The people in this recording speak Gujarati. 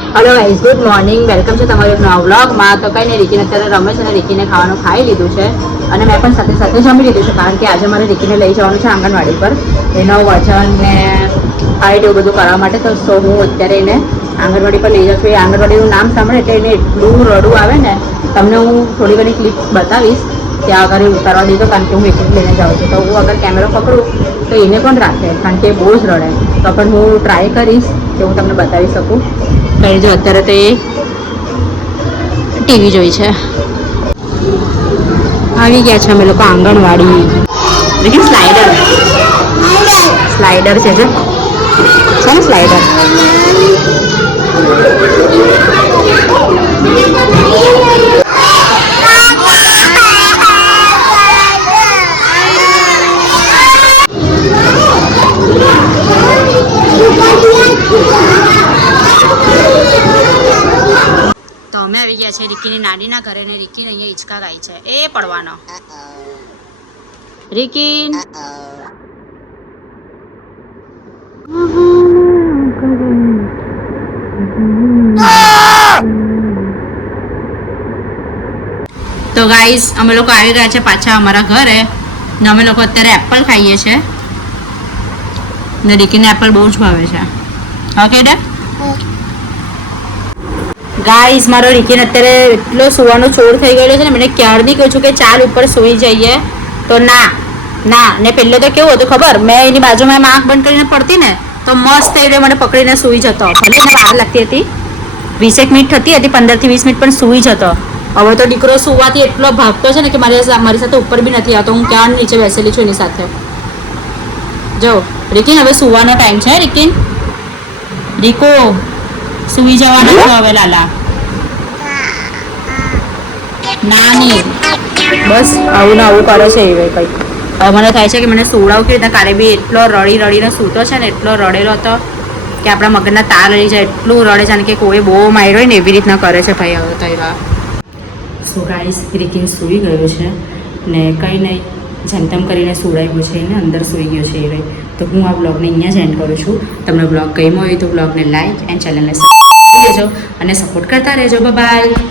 Hello guys, good morning. Welcome છે તમારો એક નવા વ્લોગમાં. તો કંઈ નહીં, રીકીને અત્યારે રમે છે અને રીકીને ખાવાનું ખાઈ લીધું છે અને મેં પણ સાથે સાથે જમી લીધું છે, કારણ કે આજે મારે રીકીને લઈ જવાનું છે આંગણવાડી પર એનો વજન ને હાઈટ એવું બધું કરવા માટે. તો હું અત્યારે એને આંગણવાડી પર લઈ જાઉં છું. એ આંગણવાડીનું નામ સાંભળે એટલે એને એટલું રડું આવે ને, તમને હું થોડી ઘણી ક્લિપ બતાવીશ ત્યાં આગળ ઉતારવા દીધો, કારણ કે હું એકલી લઈને જાઉં છું. તો હું અગર કેમેરો પકડું તો એને પણ રાખે, કારણ કે બહુ જ રડે. તો પણ હું ટ્રાય કરીશ કે હું તમને બતાવી શકું. કઈ જો અત્યારે તો એ ટીવી જોઈ છે. આવી ગયા છે અમે લોકો આંગણવાડી. લેકિન સ્લાઇડર છે જો, છે ને સ્લાઇડર. તો અમે આવી ગયા છે રીકીની નાનીના ઘરે ને રીકીને અહીંયા હિંચકા ગાય છે. એ પડવાનો રીકી. તો ગાઈસ, અમે લોકો આવી ગયા છે પાછા અમારા ઘરે ને અમે લોકો અત્યારે એપલ ખાઈએ છીએ ને રીકીને એપલ બહુ જ ભાવે છે. ઓકે ડે ગાઈસ, મારો રીકીને અત્યારે એટલો સુવાનો છોડ થઈ ગયેલો છે ને, મને ક્યારની કહું છું કે ચાલ ઉપર સૂઈ જઈએ તો ના ને. પહેલે તો કેવું હતું ખબર, મેં એની બાજુમાં આંખ બંધ કરીને પડતી ને તો મસ્ત એ મને પકડીને સૂઈ જતો. ભલે એને વાર લાગતી હતી, 20 મિનિટ થતી હતી, 15 થી 20 મિનિટ પણ સૂઈ જતો. હવે તો દીકરો સુવાથી એટલો ભાગતો છે ને કે મારી સાથે ઉપર બી નથી આવતો. હું ક્યાં નીચે બેસેલી છું એની સાથે. જો રીકીન, હવે સુવાનો ટાઈમ છે. રીકો સુઈ જવાનું છે હવે. લાલા નાની બસ આવું ને આવું કરે છે એ કંઈક. હવે મને થાય છે કે મને સુવડાવું કે રીતના. કાલે બી એટલો રડીને સૂતો છે ને, એટલો રડેલો હતો કે આપણા મગજના તાર લઈ જાય. એટલું રડે છે કે કોઈ બહુ માર્યો ને એવી રીતના કરે છે ભાઈ. હવે તો એવા સો ગાઈસ, રીકીન સૂઈ ગયો છે ને કંઈ નહીં, જેમ તેમ કરીને સુવડાવ્યું છે એને, અંદર સૂઈ ગયો છે એ. તો હું આ બ્લોગને અહીંયા જ એન્ડ કરું છું. તમને બ્લોગ ગમ્યો હોય તો બ્લોગને લાઈક એન્ડ ચેનલને સબસ્ક્રાઈબ કરી દેજો અને સપોર્ટ કરતા રહેજો. બાય.